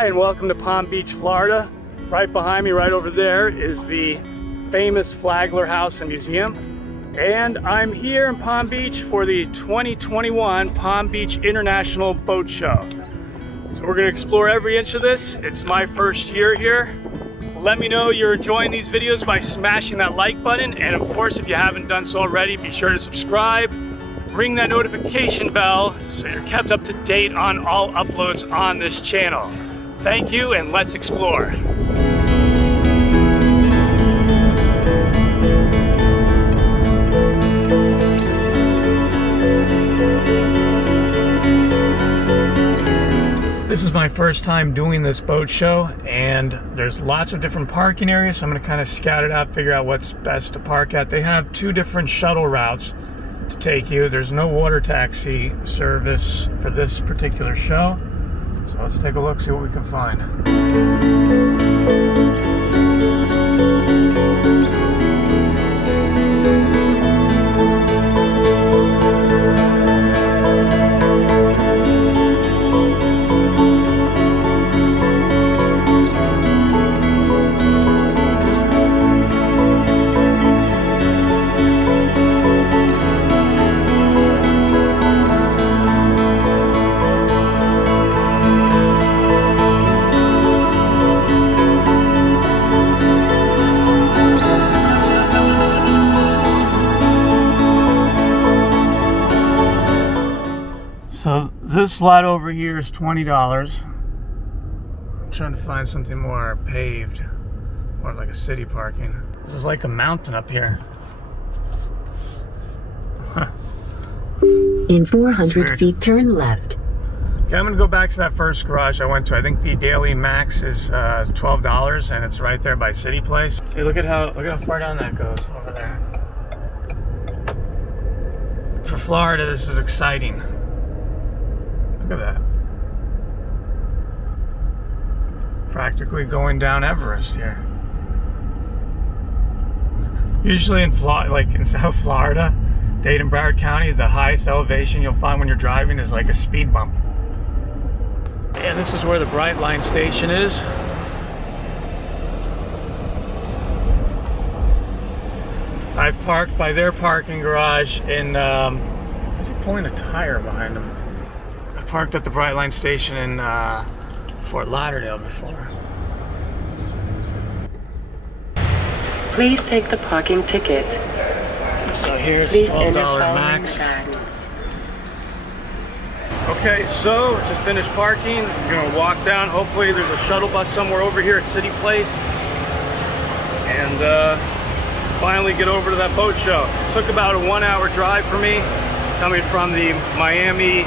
Hi and welcome to Palm Beach, Florida. Right behind me, right over there, is the famous Flagler House and Museum. And I'm here in Palm Beach for the 2021 Palm Beach International Boat Show. So we're gonna explore every inch of this. It's my first year here. Let me know you're enjoying these videos by smashing that like button. And of course, if you haven't done so already, be sure to subscribe. Ring that notification bell so you're kept up to date on all uploads on this channel. Thank you, and let's explore. This is my first time doing this boat show, and there's lots of different parking areas, so I'm going to kind of scout it out, figure out what's best to park at. They have two different shuttle routes to take you. There's no water taxi service for this particular show, so let's take a look, see what we can find. So this lot over here is $20. I'm trying to find something more paved, more like a city parking. This is like a mountain up here. Huh. In 400 feet, turn left. Okay, I'm gonna go back to that first garage I went to. I think the daily max is $12, and it's right there by City Place. See, look at how far down that goes over there. For Florida, this is exciting. Look at that. Practically going down Everest here. Usually in South Florida, Dade and Broward County, the highest elevation you'll find when you're driving is like a speed bump. And this is where the Brightline station is. I've parked by their parking garage in, is he pulling a tire behind him? I parked at the Brightline station in Fort Lauderdale before. Please take the parking ticket. So here's $12 max. Okay, so just finished parking. We're gonna walk down. Hopefully there's a shuttle bus somewhere over here at City Place. And finally get over to that boat show. It took about a 1-hour drive for me, coming from the Miami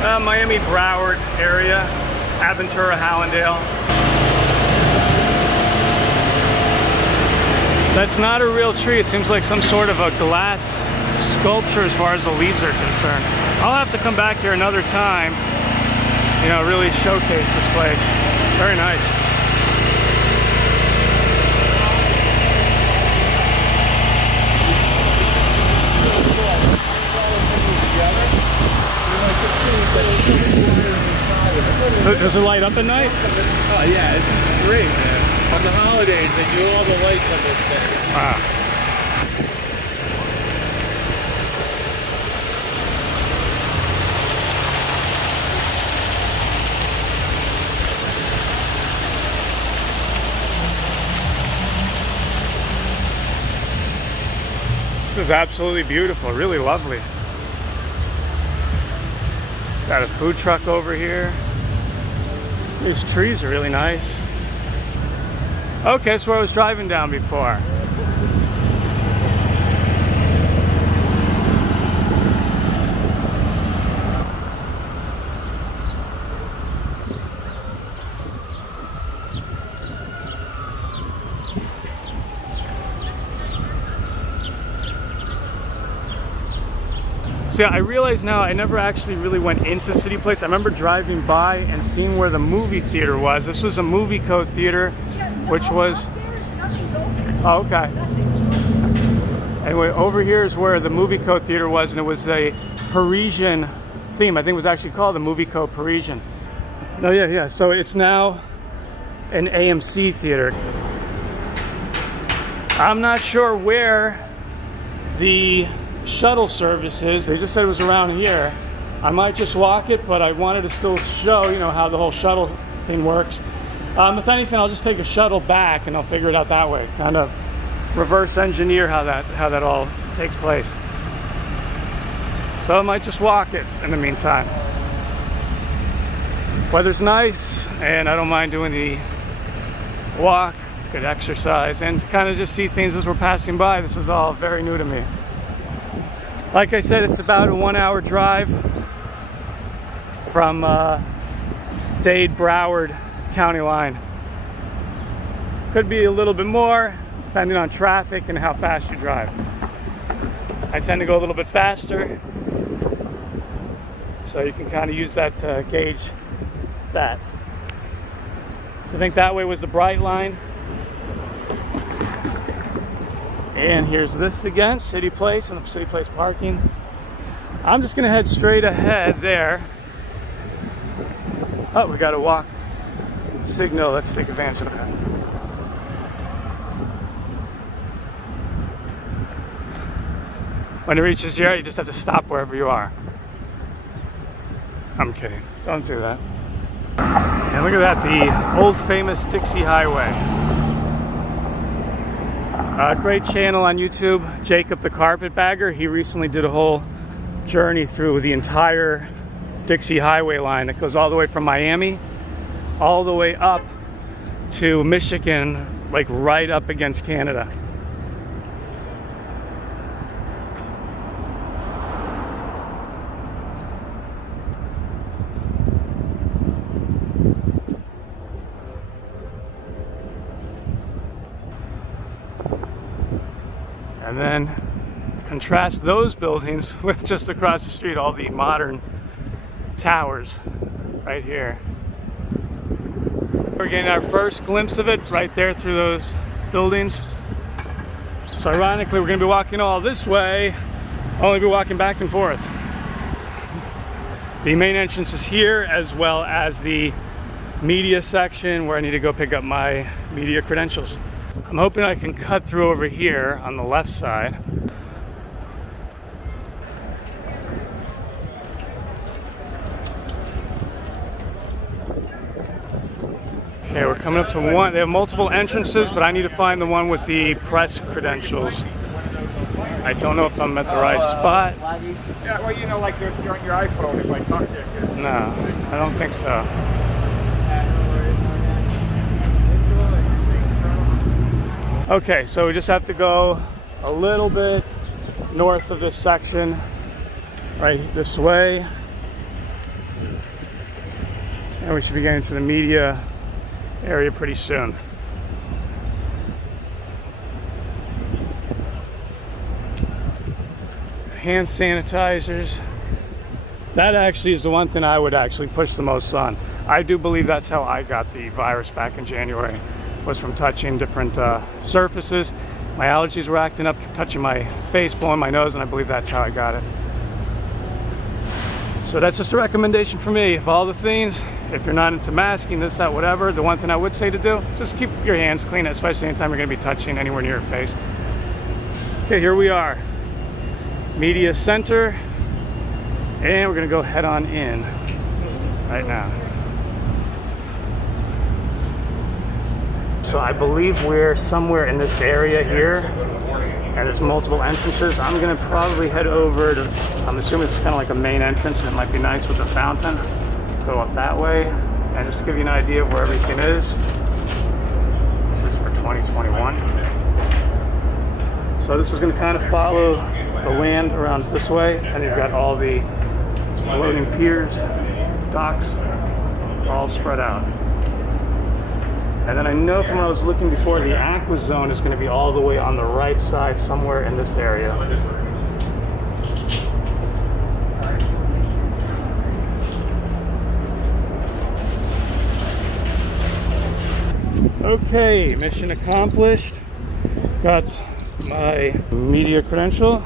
Broward area, Aventura, Hallandale. That's not a real tree. It seems like some sort of a glass sculpture as far as the leaves are concerned. I'll have to come back here another time, you know, really showcase this place. Very nice. Does it light up at night? Oh yeah, this is great, man. On the holidays, they do all the lights on this thing. Wow. This is absolutely beautiful, really lovely. Got a food truck over here. These trees are really nice. Okay, that's where I was driving down before. So yeah, I realize now I never actually really went into City Place. I remember driving by and seeing where the movie theater was. This was a Movieco theater, which was... Oh, okay. Anyway, over here is where the Movieco theater was, and it was a Parisian theme. I think it was actually called the Movieco Parisian. No, yeah. So it's now an AMC theater. I'm not sure where the shuttle service is. They just said it was around here. I might just walk it, but I wanted to still show, you know, how the whole shuttle thing works. If anything, I'll just take a shuttle back and I'll figure it out that way. Kind of reverse engineer how that all takes place. So I might just walk it in the meantime. Weather's nice, and I don't mind doing the walk. Good exercise, and to kind of just see things as we're passing by. This is all very new to me. Like I said, it's about a 1 hour drive from Dade-Broward County line. Could be a little bit more, depending on traffic and how fast you drive. I tend to go a little bit faster, so you can kind of use that to gauge that. So I think that way was the bright line. And here's this again, City Place and the City Place parking. I'm just gonna head straight ahead there. Oh, we got a walk signal. Let's take advantage of that. When it reaches here, you just have to stop wherever you are. I'm kidding. Don't do that. And look at that, the old famous Dixie Highway. Great channel on YouTube, Jacob the Carpetbagger. He recently did a whole journey through the entire Dixie Highway line that goes all the way from Miami all the way up to Michigan, like right up against Canada. And then contrast those buildings with just across the street, all the modern towers right here. We're getting our first glimpse of it right there through those buildings. So ironically, we're gonna be walking all this way, only be walking back and forth. The main entrance is here, as well as the media section where I need to go pick up my media credentials. I'm hoping I can cut through over here on the left side. Okay, we're coming up to one. They have multiple entrances, but I need to find the one with the press credentials. I don't know if I'm at the right spot. Yeah, well, you know, like you're on your iPhone if I talk to you. No, I don't think so. Okay, so we just have to go a little bit north of this section, right this way. And we should be getting to the media area pretty soon. Hand sanitizers. That actually is the one thing I would actually push the most on. I do believe that's how I got the virus back in January. Was from touching different surfaces. My allergies were acting up, kept touching my face, blowing my nose, and I believe that's how I got it. So that's just a recommendation for me. If all the things, if you're not into masking, this, that, whatever, the one thing I would say to do, just keep your hands clean, especially anytime you're gonna be touching anywhere near your face. Okay, here we are. Media center. And we're gonna go head on in right now. So I believe we're somewhere in this area here, and there's multiple entrances. I'm gonna probably head over to, I'm assuming it's kind of like a main entrance, and it might be nice with the fountain. Go up that way, and just to give you an idea of where everything is. This is for 2021. So this is gonna kind of follow the land around this way, and you've got all the floating piers, docks, all spread out. And then I know from when I was looking before, the Aqua zone is going to be all the way on the right side, somewhere in this area. Okay, mission accomplished. Got my media credential.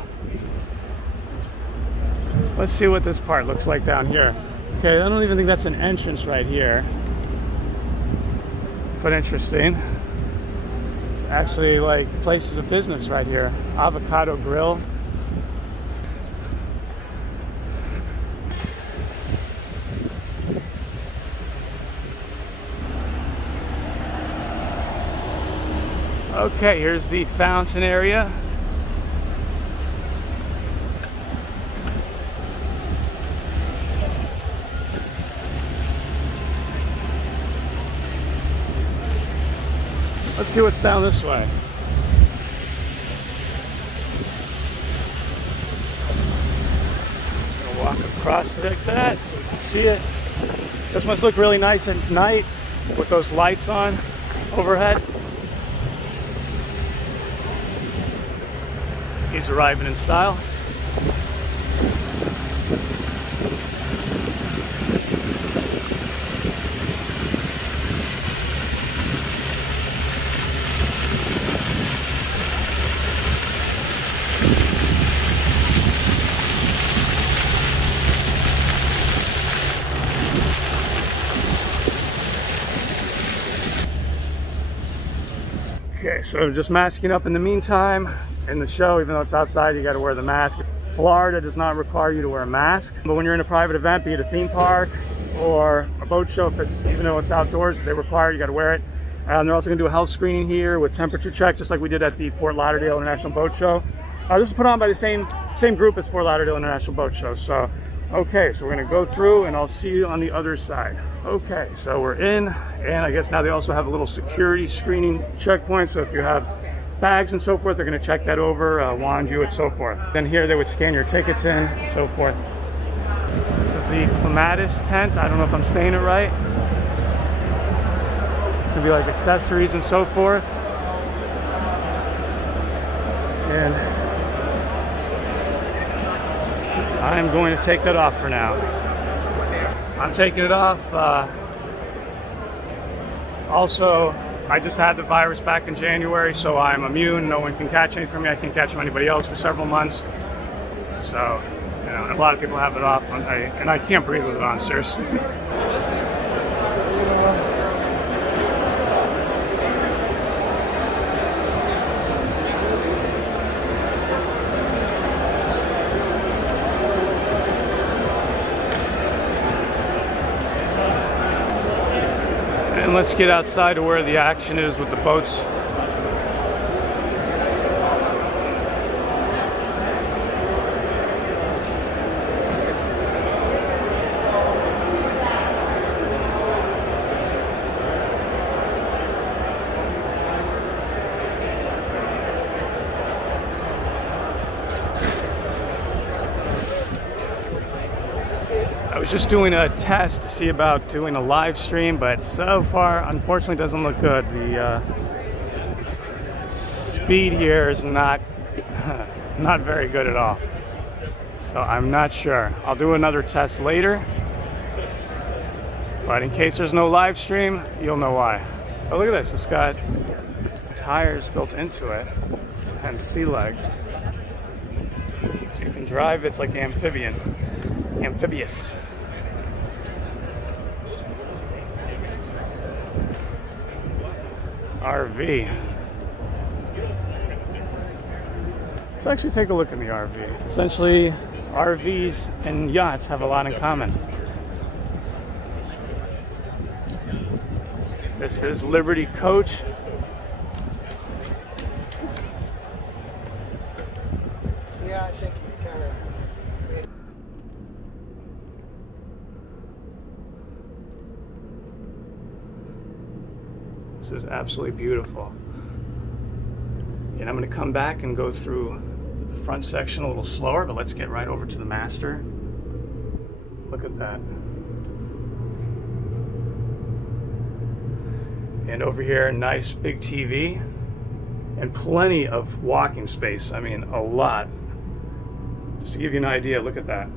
Let's see what this part looks like down here. Okay, I don't even think that's an entrance right here. But interesting. It's actually like places of business right here. Avocado Grill. Okay, here's the fountain area. Let's see what's down this way. Gonna walk across it like that so we can see it. This must look really nice at night with those lights on overhead. He's arriving in style. Okay, so just masking up in the meantime. In the show, even though it's outside, you got to wear the mask. Florida does not require you to wear a mask, but when you're in a private event, be it a theme park or a boat show, if it's, even though it's outdoors, they require you got to wear it. They're also going to do a health screening here with temperature check, just like we did at the Fort Lauderdale International Boat Show. This is put on by the same group as Fort Lauderdale International Boat Show. So, okay, so we're going to go through, and I'll see you on the other side. Okay, so we're in, and I guess now they also have a little security screening checkpoint. So if you have bags and so forth, they're going to check that over, wand you, and so forth. Then here they would scan your tickets in, and so forth. This is the Clematis tent. I don't know if I'm saying it right. It's going to be like accessories and so forth. And I'm going to take that off for now. I'm taking it off. Also, I just had the virus back in January, so I'm immune. No one can catch anything from me. I can't catch from anybody else for several months. So, you know, a lot of people have it off, and I can't breathe with it on, seriously. And let's get outside to where the action is with the boats. I was just doing a test to see about doing a live stream, but so far, unfortunately, doesn't look good. The speed here is not very good at all. So I'm not sure. I'll do another test later. But in case there's no live stream, you'll know why. Oh, look at this. It's got tires built into it and sea legs. So you can drive. It's like amphibious. RV. Let's actually take a look in the RV. Essentially, RVs and yachts have a lot in common. This is Liberty Coach. Yeah, I think he's kind of... This is absolutely beautiful. And I'm going to come back and go through the front section a little slower, but let's get right over to the master. Look at that. And over here, nice big TV and plenty of walking space. I mean, a lot. Just to give you an idea, look at that.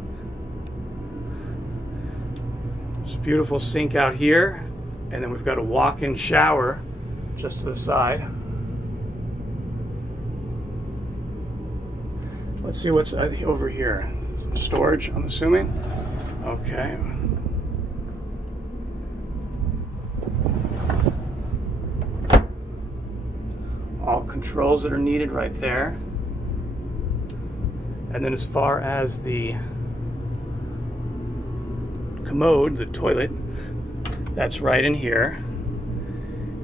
There's a beautiful sink out here. And then we've got a walk-in shower just to the side. Let's see what's over here. Some storage, I'm assuming. Okay. controls that are needed right there. And then as far as the commode, the toilet, that's right in here.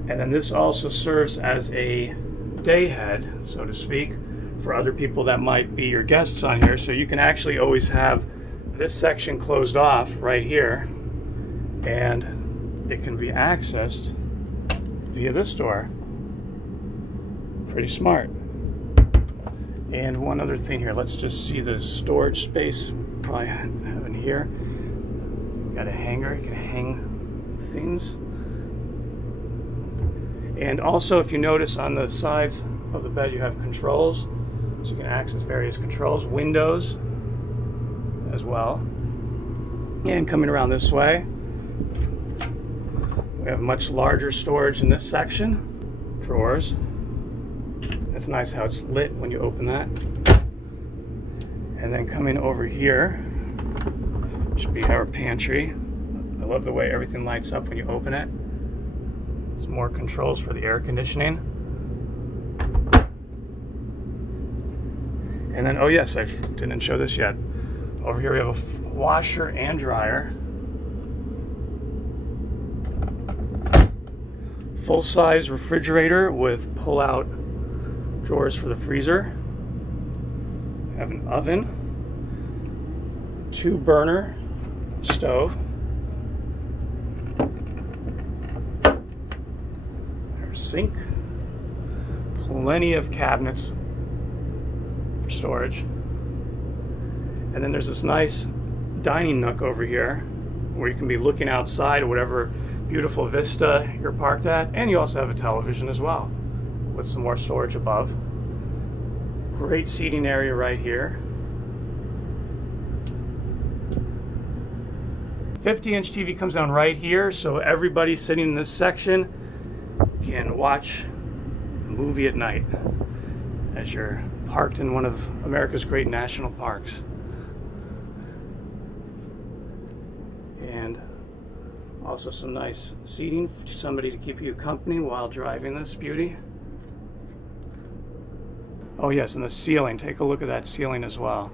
And then this also serves as a day head, so to speak, for other people that might be your guests on here. So you can actually always have this section closed off right here, and it can be accessed via this door. Pretty smart. And one other thing here, let's just see the storage space. Probably have in here. Got a hanger, you can hang things. And also, if you notice on the sides of the bed, you have controls, so you can access various controls, windows as well. And coming around this way, we have much larger storage in this section, drawers. It's nice how it's lit when you open that. And then coming over here should be our pantry. I love the way everything lights up when you open it. Some more controls for the air conditioning. And then, oh yes, I didn't show this yet. Over here we have a washer and dryer. Full-size refrigerator with pull-out drawers for the freezer. We have an oven, 2-burner stove. Our sink. Plenty of cabinets for storage. And then there's this nice dining nook over here where you can be looking outside at whatever beautiful vista you're parked at. And you also have a television as well, with some more storage above. Great seating area right here. 50-inch TV comes down right here, so everybody sitting in this section can watch the movie at night as you're parked in one of America's great national parks. And also some nice seating for somebody to keep you company while driving this beauty. Oh yes, and the ceiling. Take a look at that ceiling as well.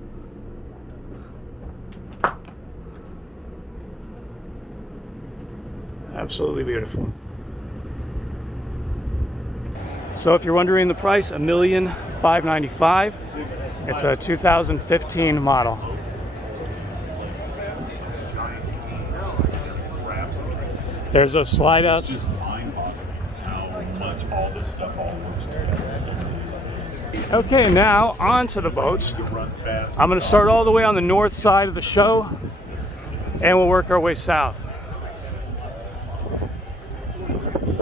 Absolutely beautiful. So if you're wondering the price, $1,595,000. It's a 2015 model. There's a slide out. Okay, now on to the boats. I'm going to start all the way on the north side of the show, and we'll work our way south.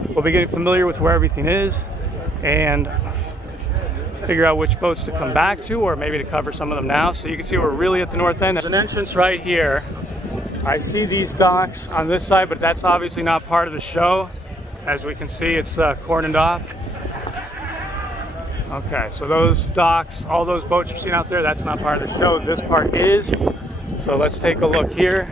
We'll be getting familiar with where everything is and figure out which boats to come back to, or maybe to cover some of them now. So you can see we're really at the north end. There's an entrance right here. I see these docks on this side, but that's obviously not part of the show. As we can see, it's cordoned off. Okay, so those docks, all those boats you're seeing out there, that's not part of the show. This part is. So let's take a look here.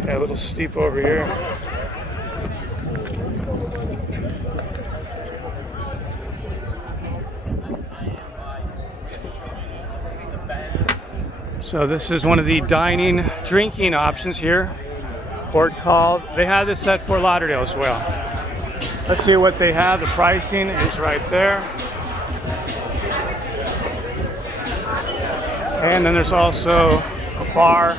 Okay, a little steep over here. So this is one of the dining, drinking options here. Port call. They have this at Fort Lauderdale as well. Let's see what they have. The pricing is right there. And then there's also a bar.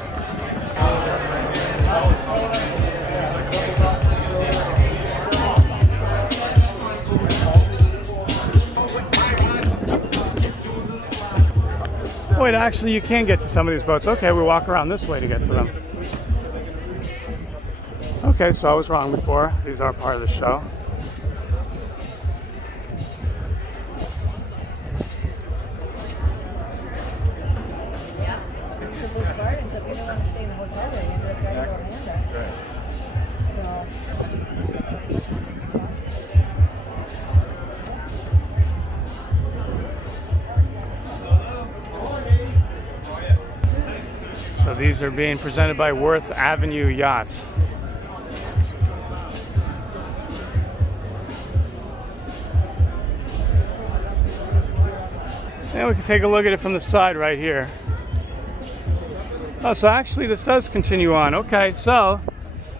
Wait, actually you can get to some of these boats. Okay, we walk around this way to get to them. Okay, so I was wrong before. These are part of the show. Yeah, because there's gardens that we don't want to stay in the hotel there. You end up driving to Orlando. So these are being presented by Worth Avenue Yachts. And we can take a look at it from the side right here. Oh, so actually this does continue on. Okay, so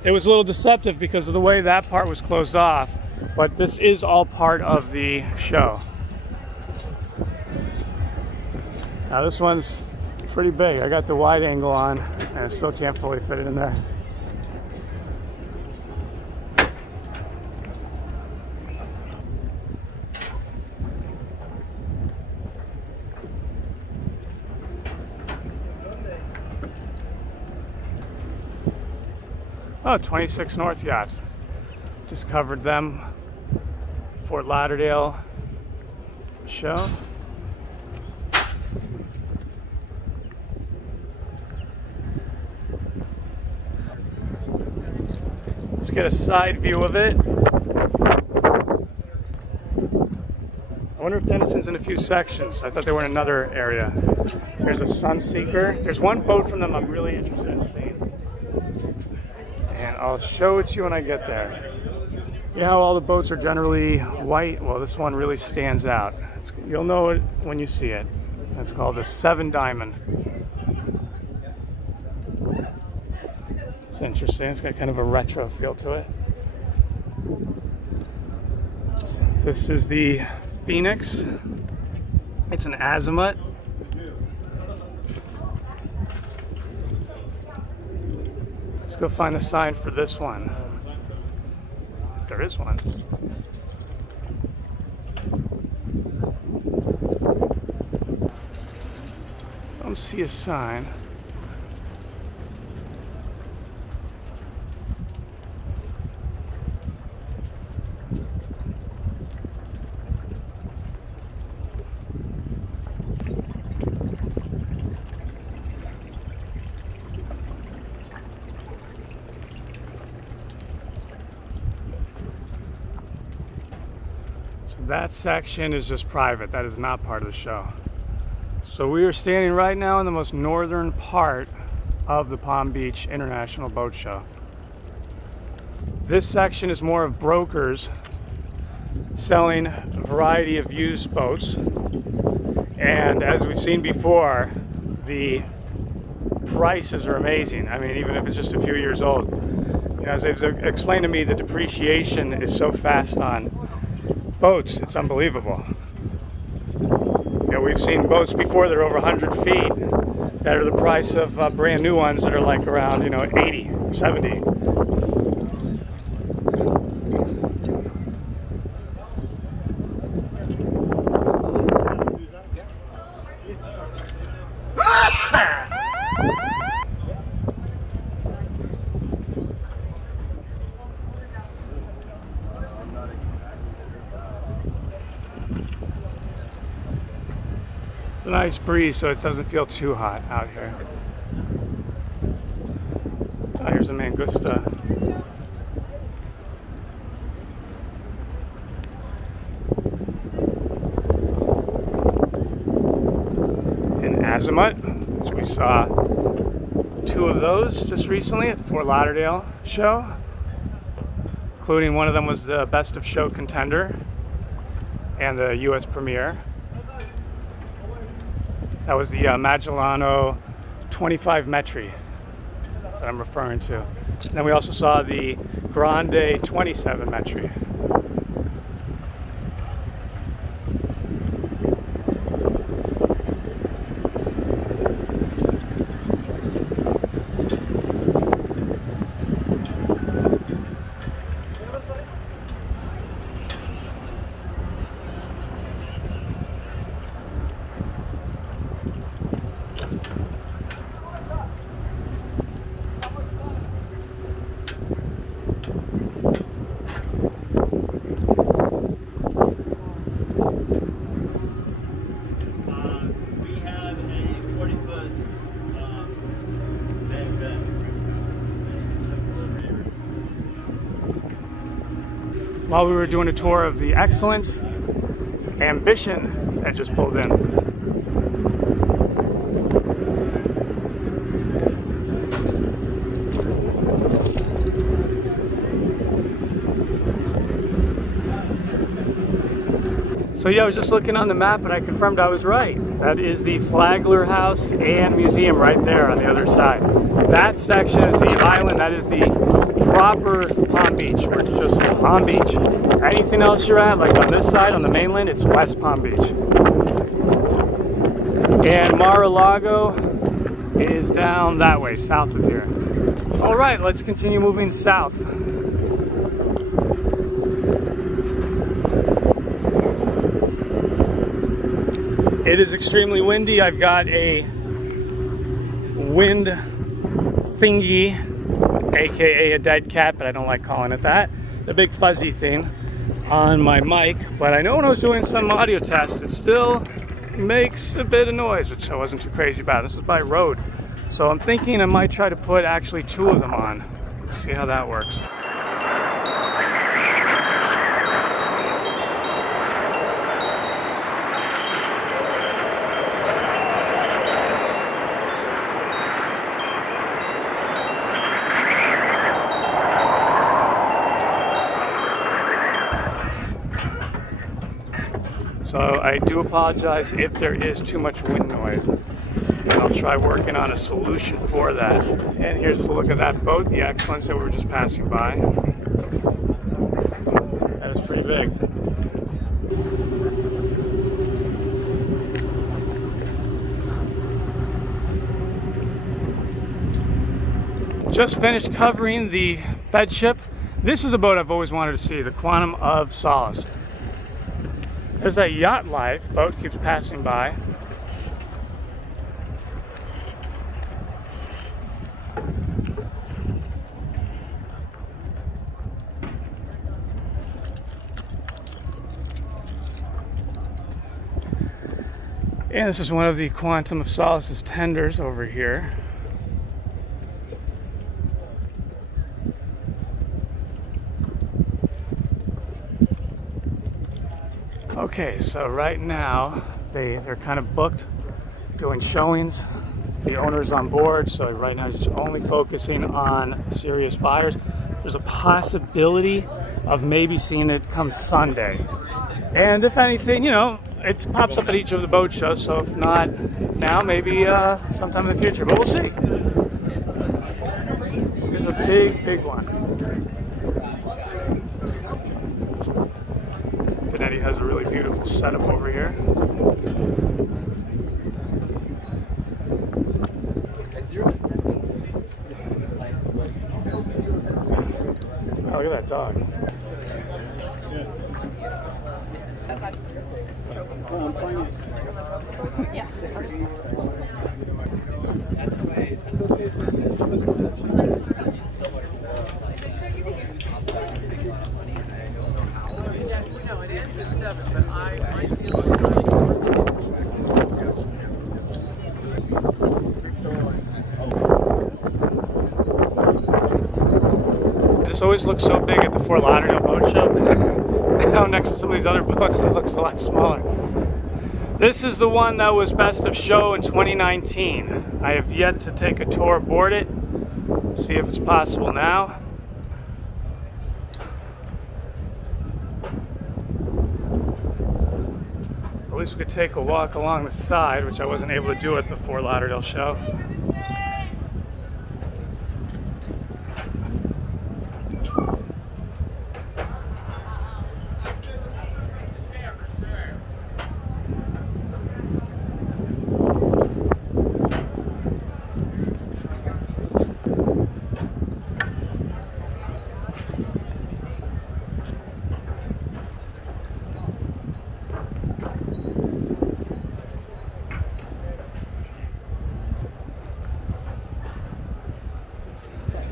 it was a little deceptive because of the way that part was closed off, but this is all part of the show. Now this one's pretty big. I got the wide angle on and I still can't fully fit it in there. Oh, 26 North Yachts. Just covered them. Fort Lauderdale show. Let's get a side view of it. I wonder if Denison's in a few sections. I thought they were in another area. There's a Sunseeker. There's one boat from them I'm really interested in seeing. And I'll show it to you when I get there. See how all the boats are generally white? Well, this one really stands out. You'll know it when you see it. It's called the 7 Diamond. It's interesting. It's got kind of a retro feel to it. This is the Phoenix. It's an Azimut. Let's go find the sign for this one. If there is one. Don't see a sign. That section is just private. That is not part of the show. So we are standing right now in the most northern part of the Palm Beach International Boat Show. This section is more of brokers selling a variety of used boats. And as we've seen before, the prices are amazing. I mean, even if it's just a few years old. You know, as they've explained to me, the depreciation is so fast on boats, it's unbelievable. You know, we've seen boats before that are over 100 feet that are the price of brand new ones that are like around, 80, 70. It's a nice breeze, so it doesn't feel too hot out here. Oh, here's a Mangusta. An Azimut, which we saw 2 of those just recently at the Fort Lauderdale show, including one of them was the Best of Show contender and the U.S. premiere. That was the Magellano 25 Metri that I'm referring to. And then we also saw the Grande 27 Metri. While we were doing a tour of the Excellence, Ambition that just pulled in. So yeah, I was just looking on the map and I confirmed I was right. That is the Flagler House and Museum right there on the other side. That section is the island, that is the proper Palm Beach, where it's just Palm Beach. Anything else you're at, like on this side, on the mainland, it's West Palm Beach. And Mar-a-Lago is down that way, south of here. All right, let's continue moving south. It is extremely windy. I've got a wind thingy, aka a dead cat, but I don't like calling it that. The big fuzzy thing on my mic. But I know when I was doing some audio tests, it still makes a bit of noise, which I wasn't too crazy about. This was by road. So I'm thinking I might try to put actually 2 of them on. See how that works. So I do apologize if there is too much wind noise, and I'll try working on a solution for that. And here's a look at that boat, the Excellence that we were just passing by. That is pretty big. Just finished covering the Feadship. This is a boat I've always wanted to see, the Quantum of Solace. There's that Yacht Life boat keeps passing by. And this is one of the Quantum of Solace's tenders over here. Okay, so right now they're kind of booked doing showings. The owner's on board, so right now he's only focusing on serious buyers. There's a possibility of maybe seeing it come Sunday. And if anything, you know, it pops up at each of the boat shows, so if not now, maybe sometime in the future, but we'll see. It's a big, big one. Benetti has a really beautiful setup over here. Oh, look at that dog. Yeah. This always looks so big at the Fort Lauderdale boat show. Now next to some of these other boats, it looks a lot smaller. This is the one that was best of show in 2019. I have yet to take a tour aboard it. See if it's possible now. At least we could take a walk along the side, which I wasn't able to do at the Fort Lauderdale show.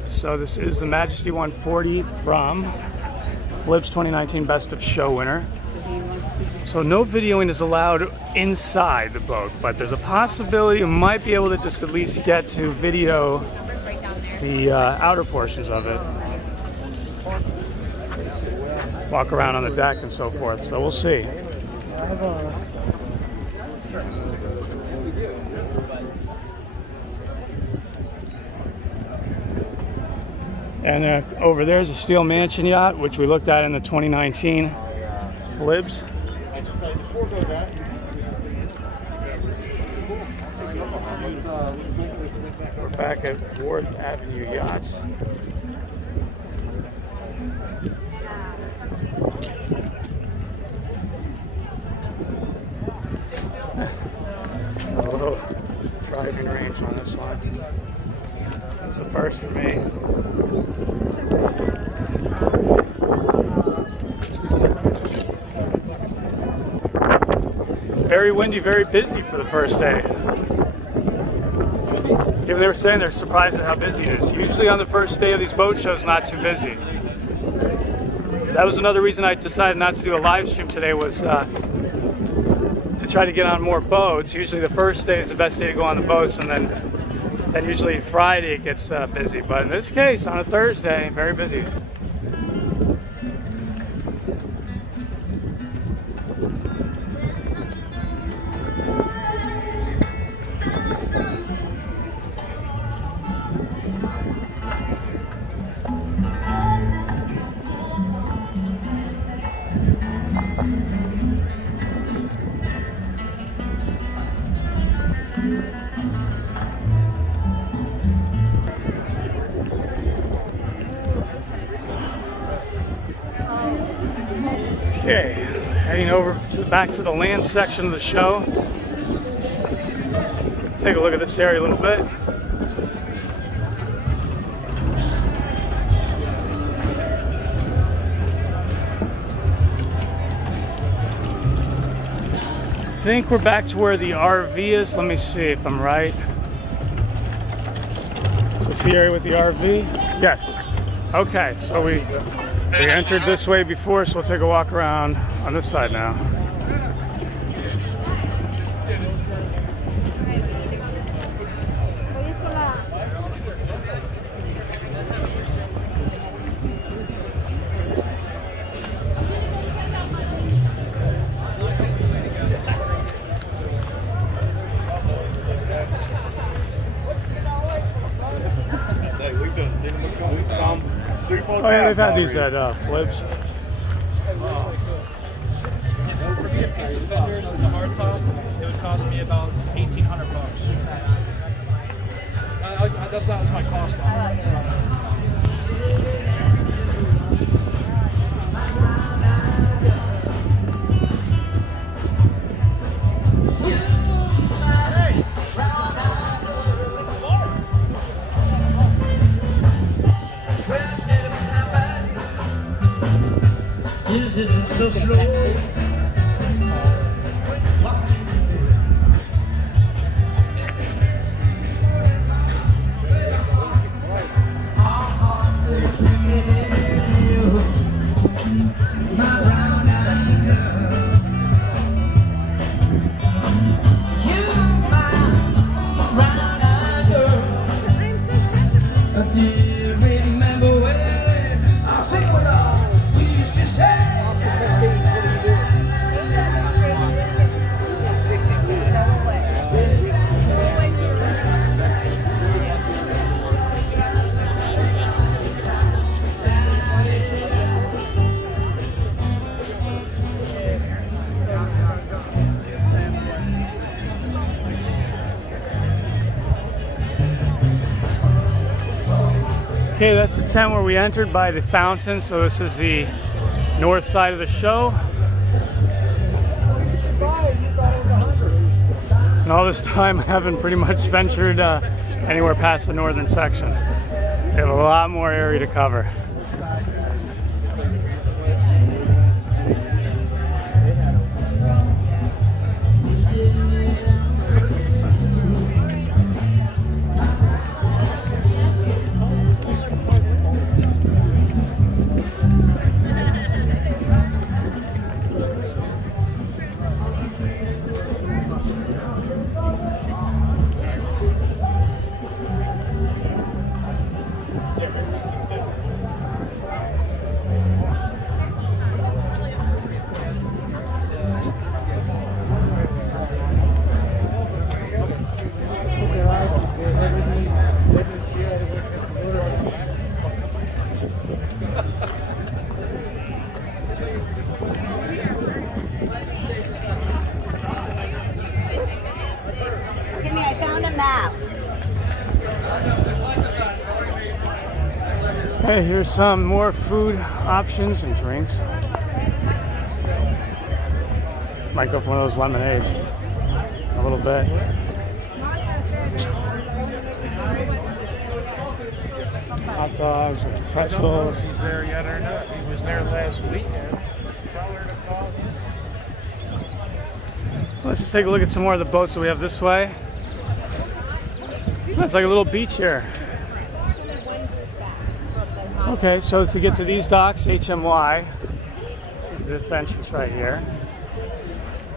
So this is the Majesty 140 from Flip's 2019 Best of Show winner. So no videoing is allowed inside the boat, but there's a possibility you might be able to just at least get to video the outer portions of it. Walk around on the deck and so forth, so we'll see. And over there is a Steel Mansion yacht, which we looked at in the 2019 Flibs. We're back at Worth Avenue Yachts. A little driving range on this one. It's the first for me. Very windy, very busy for the first day. Even they were saying they're surprised at how busy it is. Usually on the first day of these boat shows, not too busy. That was another reason I decided not to do a live stream today, was to try to get on more boats. Usually the first day is the best day to go on the boats, and then usually Friday it gets busy. But in this case, on a Thursday, very busy. Okay, heading over back to the land section of the show. Take a look at this area a little bit. I think we're back to where the RV is. Let me see if I'm right. So this the area with the RV? Yes. Okay, so we entered this way before, so we'll take a walk around on this side now. Oh yeah, they've had these at Flips. For me to pick the fenders and the hardtop, it would cost me about $1,800. That's not my cost on it. So slow. Okay, that's the tent where we entered by the fountain, so this is the north side of the show. And all this time I haven't pretty much ventured anywhere past the northern section. We have a lot more area to cover. map. Hey, here's some more food options and drinks. Might go for one of those lemonades a little bit. Hot dogs, pretzels. He's there yet or not? He was there last weekend. Let's just take a look at some more of the boats that we have this way. It's like a little beach here. Okay, so to get to these docks, HMY, this is this entrance right here.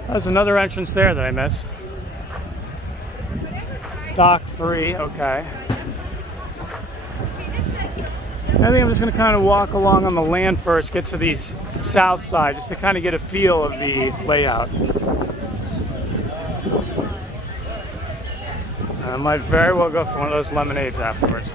There's another entrance there that I missed. Dock 3, okay. I think I'm just going to kind of walk along on the land first, get to the south side, just to kind of get a feel of the layout. I might very well go for one of those lemonades afterwards.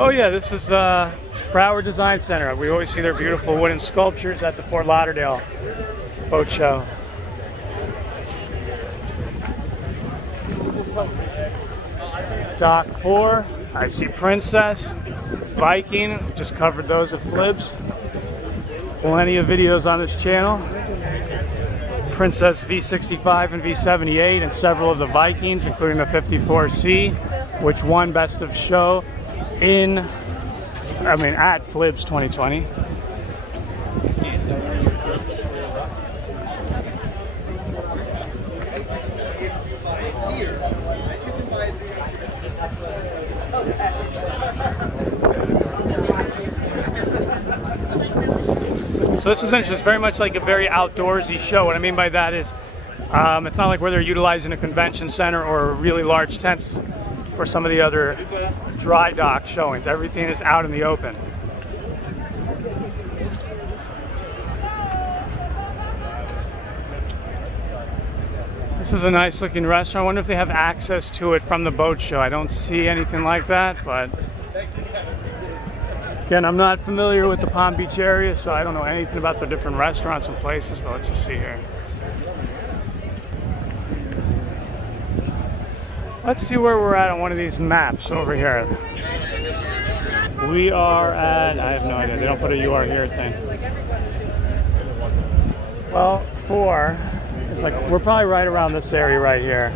Oh yeah, this is Broward Design Center. We always see their beautiful wooden sculptures at the Fort Lauderdale Boat Show. Dock 4, I see Princess, Viking, just covered those at Flibs. Plenty of videos on this channel. Princess V65 and V78 and several of the Vikings, including the 54C, which won Best of Show at Flibs 2020. So this is interesting. It's very much like a very outdoorsy show. What I mean by that is it's not like where they're utilizing a convention center or really large tents for some of the other dry dock showings. Everything is out in the open. This is a nice looking restaurant. I wonder if they have access to it from the boat show. I don't see anything like that, but again, I'm not familiar with the Palm Beach area, so I don't know anything about the different restaurants and places, but let's just see here. Let's see where we're at on one of these maps over here. We are at, I have no idea, they don't put a "you are here" thing. Well, 4, it's like, we're probably right around this area right here.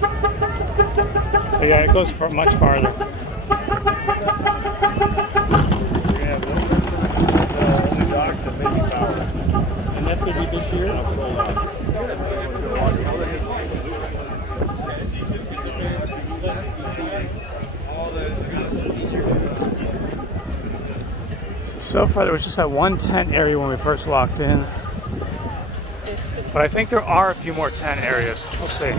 But yeah, it goes for much farther. And that's going to be this year? So far there was just that one tent area when we first walked in, but I think there are a few more tent areas. We'll see.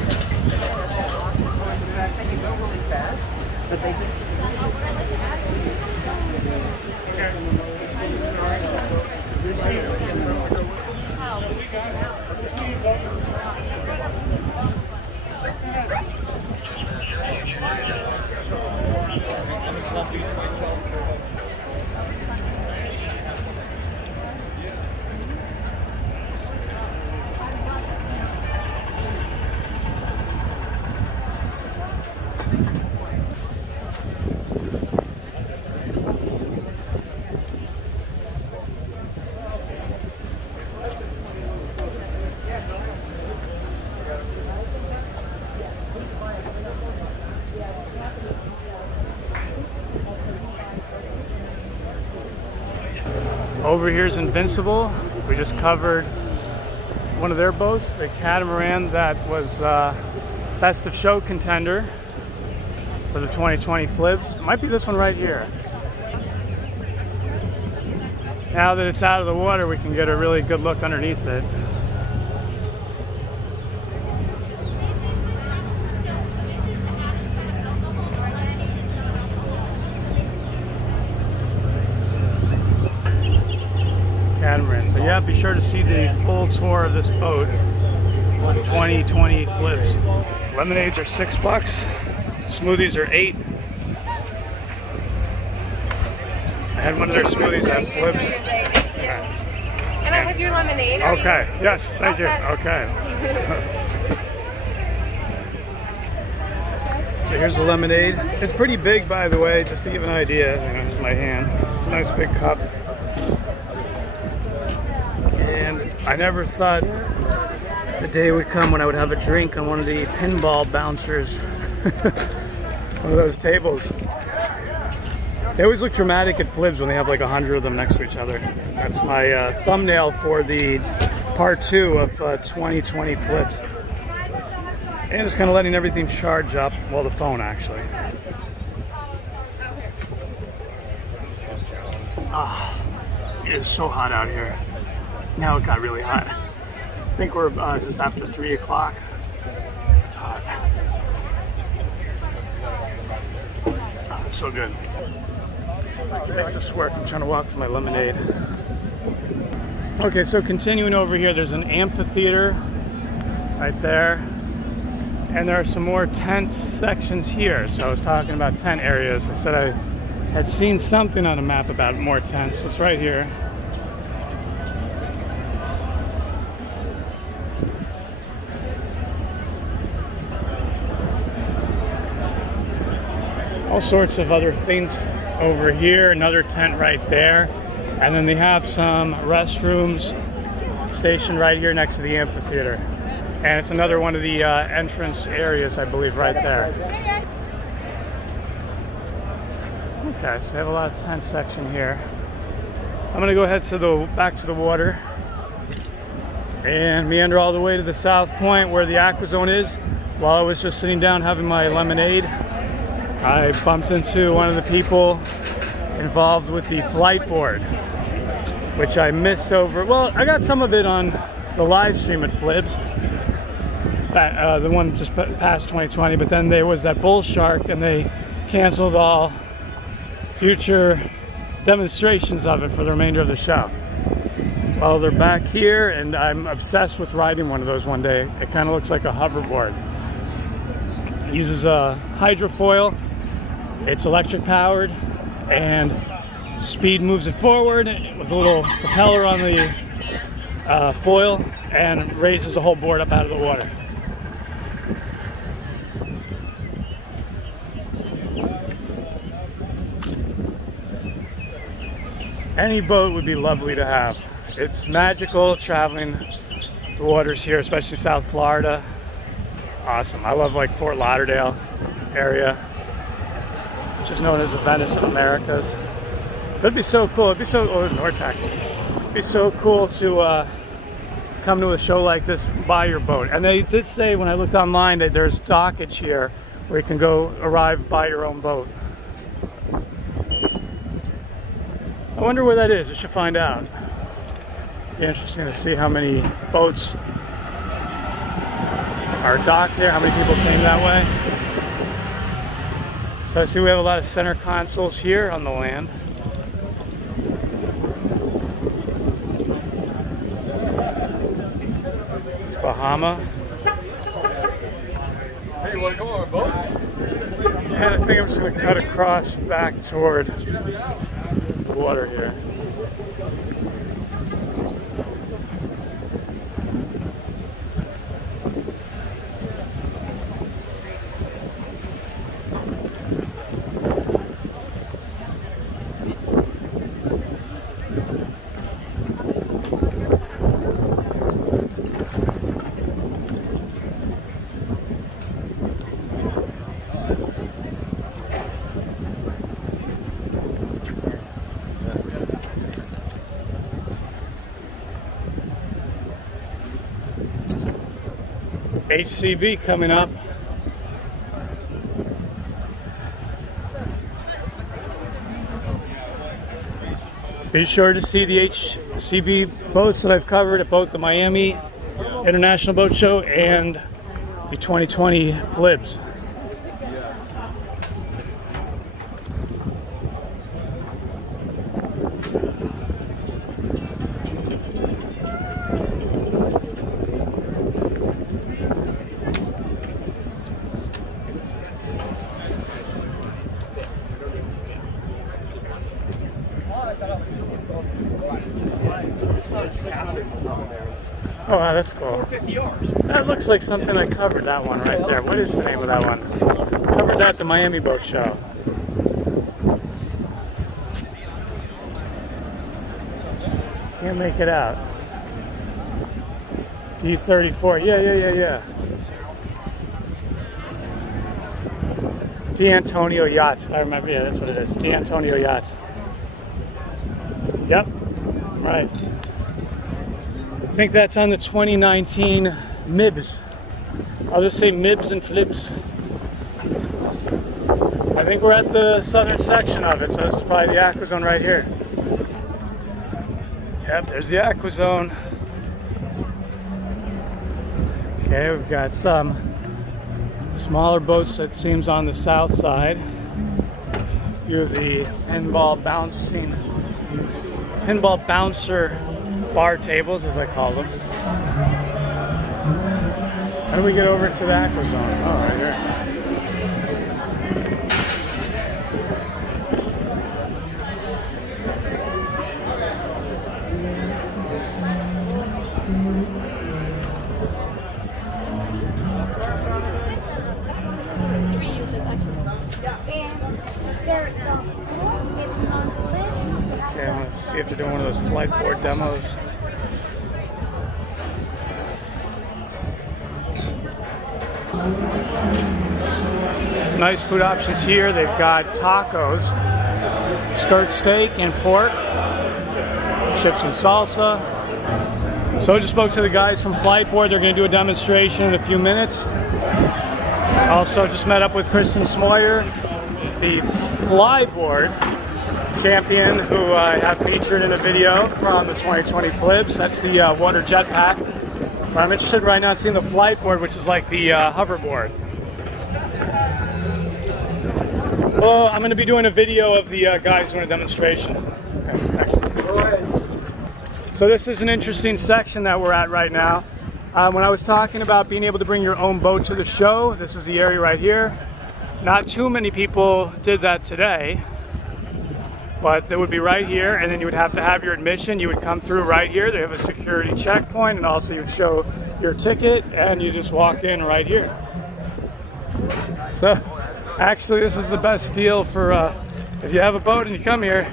Over here is Invincible. We just covered one of their boats, the catamaran that was Best of Show contender for the 2020 Flibs. It might be this one right here. Now that it's out of the water, we can get a really good look underneath it. So yeah, be sure to see the full tour of this boat on 2020 flips. Lemonades are $6, smoothies are $8. I had one of their smoothies on flips. And I have your lemonade. Okay, yes, thank you. Okay. So here's the lemonade. It's pretty big, by the way, just to give an idea. You know, here's my hand. It's a nice big cup. And I never thought the day would come when I would have a drink on one of the pinball bouncers. One of those tables. They always look dramatic at flips when they have like 100 of them next to each other. That's my thumbnail for the part 2 of 2020 flips. And just kind of letting everything charge up. Well, the phone actually. Ah, it is so hot out here. Now it got really hot. I think we're just after 3 o'clock. It's hot. Oh, so good. I can make this work. I'm trying to walk to my lemonade. Okay, so continuing over here, there's an amphitheater right there. And there are some more tent sections here. So I was talking about tent areas. I said I had seen something on a map about more tents. It's right here. All sorts of other things over here. Another tent right there. And then they have some restrooms stationed right here next to the amphitheater. And it's another one of the entrance areas, I believe, right there. Okay, so they have a lot of tent section here. I'm gonna go ahead to back to the water and meander all the way to the south point where the Aqua zone is. While I was just sitting down having my lemonade, I bumped into one of the people involved with the Flite Board, which I missed over. Well, I got some of it on the live stream at Flips. The one just past 2020, but then there was that bull shark and they canceled all future demonstrations of it for the remainder of the show. Well, they're back here and I'm obsessed with riding one of those one day. It kind of looks like a hoverboard. It uses a hydrofoil. It's electric powered and speed moves it forward with a little propeller on the foil and raises the whole board up out of the water. Any boat would be lovely to have. It's magical traveling the waters here, especially South Florida. Awesome. I love like Fort Lauderdale area, which is known as the Venice of Americas. It'd be so cool. It'd be so, oh, Nortac. It'd be so cool to come to a show like this by your boat. And they did say when I looked online that there's dockage here where you can go arrive by your own boat. I wonder where that is. I should find out. Be interesting to see how many boats are docked there, how many people came that way. So I see we have a lot of center consoles here on the land. It's Bahama. Hey, you want to come on a boat? And I think I'm just going to cut across back toward the water here. HCB coming up. Be sure to see the HCB boats that I've covered at both the Miami International Boat Show and the 2020 Flips. Oh wow, that's cool. 450 yards. That looks like something I covered, that one right there. What is the name of that one? Covered that at the Miami Boat Show. Can't make it out. D34, yeah. D'Antonio Yachts, if I remember. Yeah, that's what it is. D'Antonio Yachts. Yep, right. I think that's on the 2019 MIBS. I'll just say MIBS and flips. I think we're at the southern section of it, so this is probably the Aqua Zone right here. Yep, there's the Aqua Zone. Okay, we've got some smaller boats, that seems, on the south side. A few of the pinball bouncer bar tables, as I call them. How do we get over to the Aqua Zone? Oh, right here. Okay, I want to see if they're doing one of those Flite Board demos. Some nice food options here. They've got tacos, skirt steak and pork, chips and salsa. So I just spoke to the guys from Flite Board. They're going to do a demonstration in a few minutes. Also just met up with Kristen Smoyer, the Flite Board champion, who I have featured in a video from the 2020 PBIBS. That's the water jetpack. But I'm interested right now in seeing the Flite Board, which is like the hoverboard. Well, I'm going to be doing a video of the guys doing a demonstration. Okay, excellent. Go ahead. So this is an interesting section that we're at right now. When I was talking about being able to bring your own boat to the show, this is the area right here. Not too many people did that today, but it would be right here, and then you would have to have your admission. You would come through right here. They have a security checkpoint, and also you would show your ticket, and you just walk in right here. So actually this is the best deal for if you have a boat and you come here.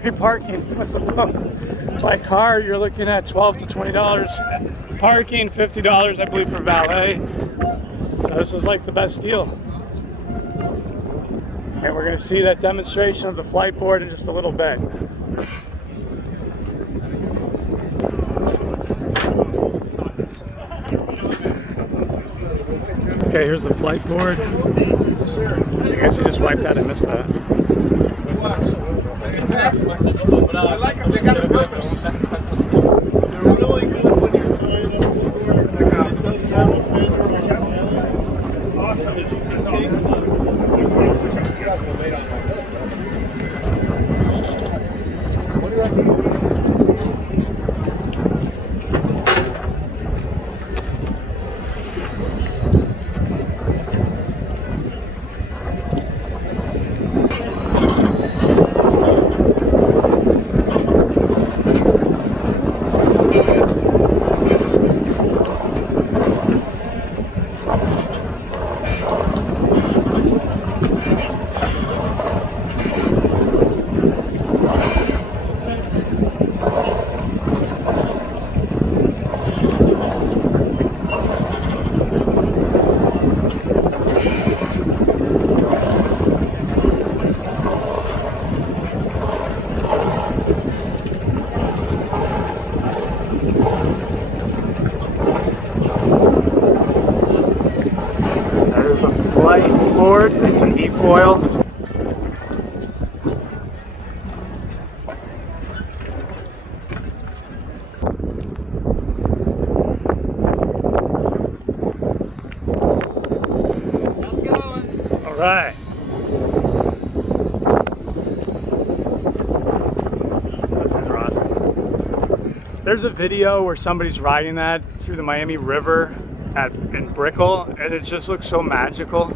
Free parking with the boat. By car, you're looking at $12 to $20. Parking, $50, I believe, for valet. So this is like the best deal. And we're going to see that demonstration of the Flite Board in just a little bit. Okay, here's the Flite Board. I guess you just wiped that. I missed that. I like them. They got a purpose. They're really good when you're flying on the board. It doesn't have a fender or anything. Awesome. That you can take what do you reckon? Board. It's an efoil. All right. Those things are awesome. There's a video where somebody's riding that through the Miami River in Brickell, and it just looks so magical.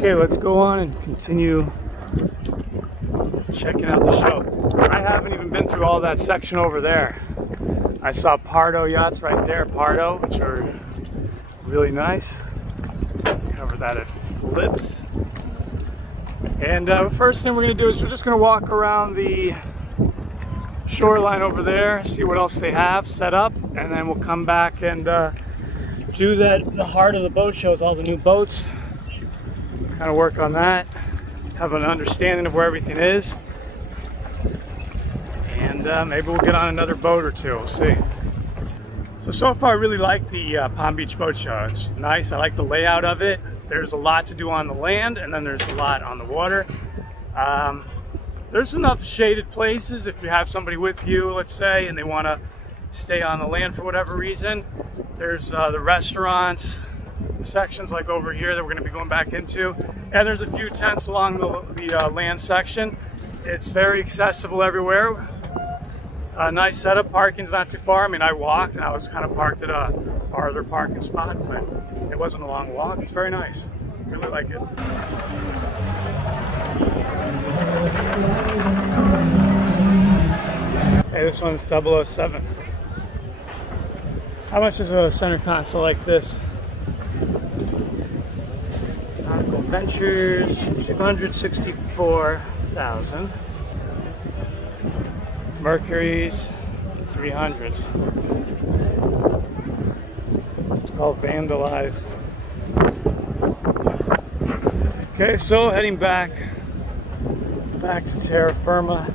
Okay, let's go on and continue checking out the show. I haven't even been through all that section over there. I saw Pardo yachts right there, Pardo, which are really nice. Cover that at Flips. And first thing we're going to do is we're just going to walk around the shoreline over there, see what else they have set up, and then we'll come back and do the heart of the boat show with all the new boats. Kind of work on that, have an understanding of where everything is, and maybe we'll get on another boat or two, we'll see. So far I really like the Palm Beach Boat Show. It's nice, I like the layout of it. There's a lot to do on the land, and then there's a lot on the water. There's enough shaded places if you have somebody with you, let's say, and they want to stay on the land for whatever reason. There's the restaurants, the sections like over here that we're going to be going back into, and there's a few tents along the land section. It's very accessible everywhere. Nice setup, parking's not too far. I mean, I walked and I was kind of parked at a farther parking spot, but it wasn't a long walk. It's very nice. Really like it. Hey, this one's 007. How much is a center console like this? Nautical Ventures, 264,000. Mercury's 300s. It's called Vandalize. Okay, so heading back to terra firma.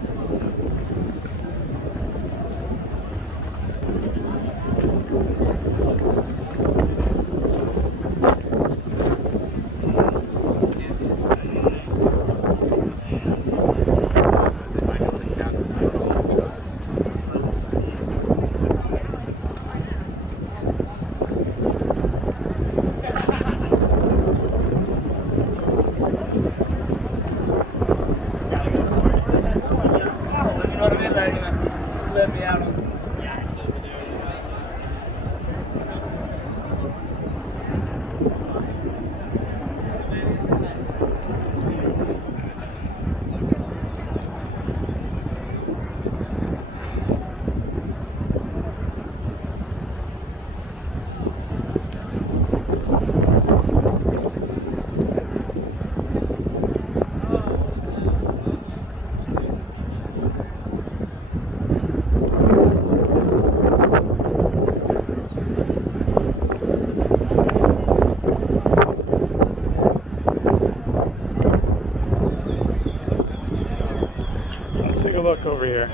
Look over here.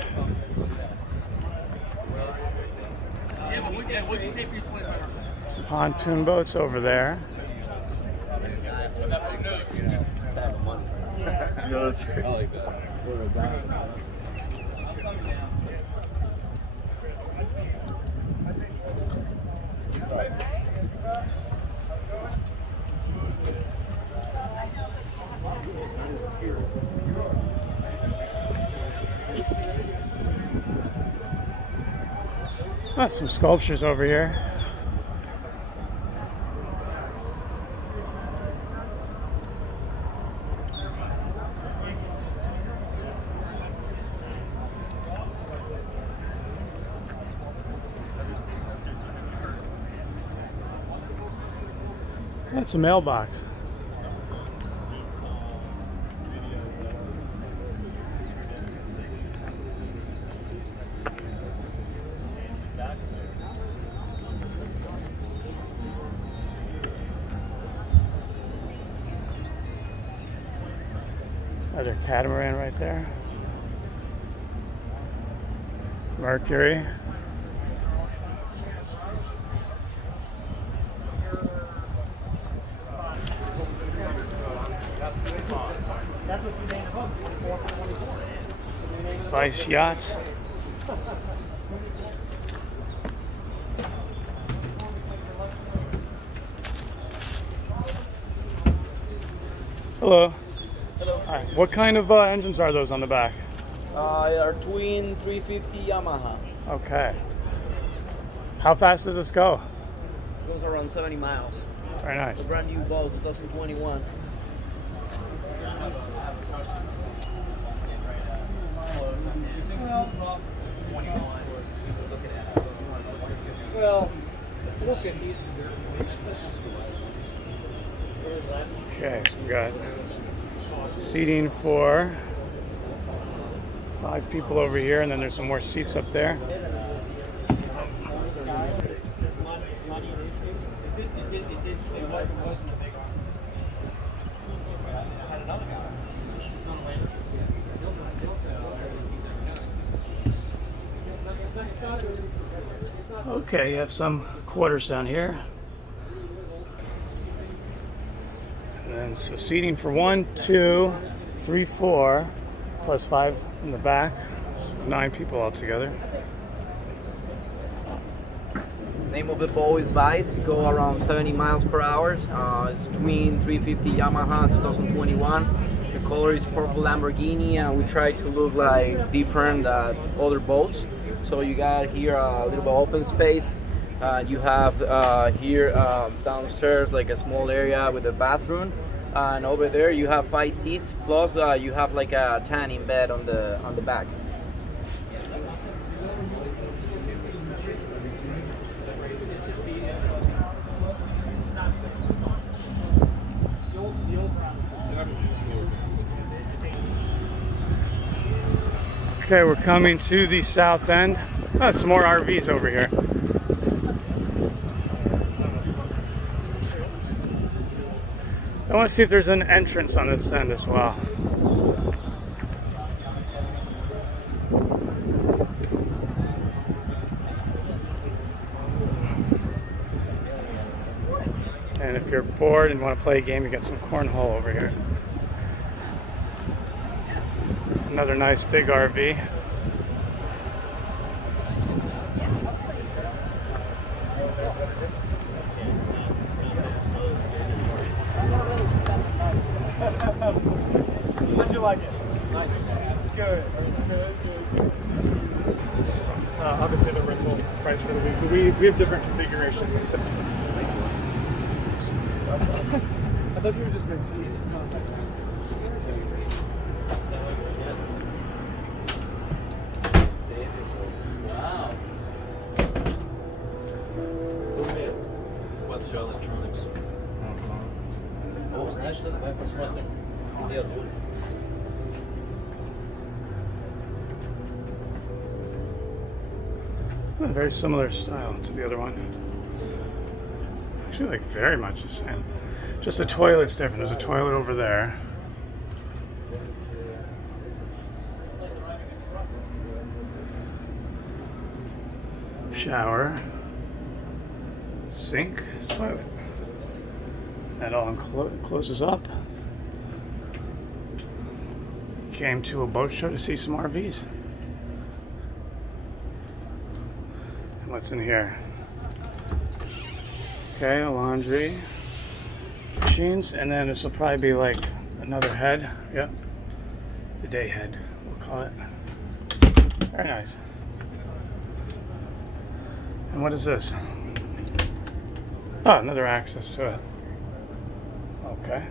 Some pontoon boats over there. Oh, some sculptures over here. That's a mailbox. Another catamaran right there. Mercury. Vice Yachts. Hello. Hello. Hi. What kind of engines are those on the back? Our twin 350 Yamaha. Okay. How fast does this go? Goes around 70 miles. Very nice. It's a brand new boat, 2021. Well, look at these. Okay, so we got seating for 5 people over here, and then there's some more seats up there. Okay, you have some quarters down here. And then so seating for 1, 2, 3, 4, plus 5 in the back. 9 people altogether. Name of the boat is Vice. Go around 70 miles per hour. It's twin 350 Yamaha 2021. The color is purple Lamborghini, and we try to look like different other boats. So you got here a little bit of open space. You have here downstairs like a small area with a bathroom, and over there you have 5 seats. Plus you have like a tanning bed on the back. Okay, we're coming to the south end. Oh, some more RVs over here. I want to see if there's an entrance on this end as well. And if you're bored and want to play a game, you got some cornhole over here. Another nice big RV. How'd you like it? Nice. Good. Obviously the rental price for the week, but we have different configurations. So. I thought you were just meant to. Wow. What's your electronics? Oh, значит, давай посмотрим, где руль. Very similar style to the other one. Actually, like very much the same. Just the toilet's different. There's a toilet over there. Shower, sink, toilet. That all closes up. Came to a boat show to see some RVs. And what's in here? Okay, a laundry, machines, and then this will probably be like another head. Yep, the day head, we'll call it. Very nice. And what is this? Oh, another access to it. Okay.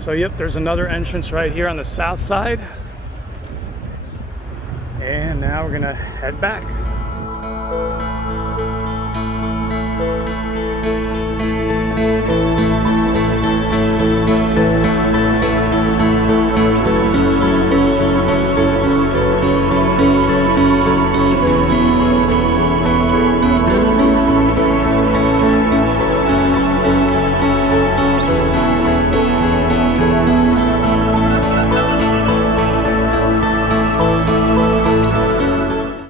So yep, there's another entrance right here on the south side. And now we're gonna head back.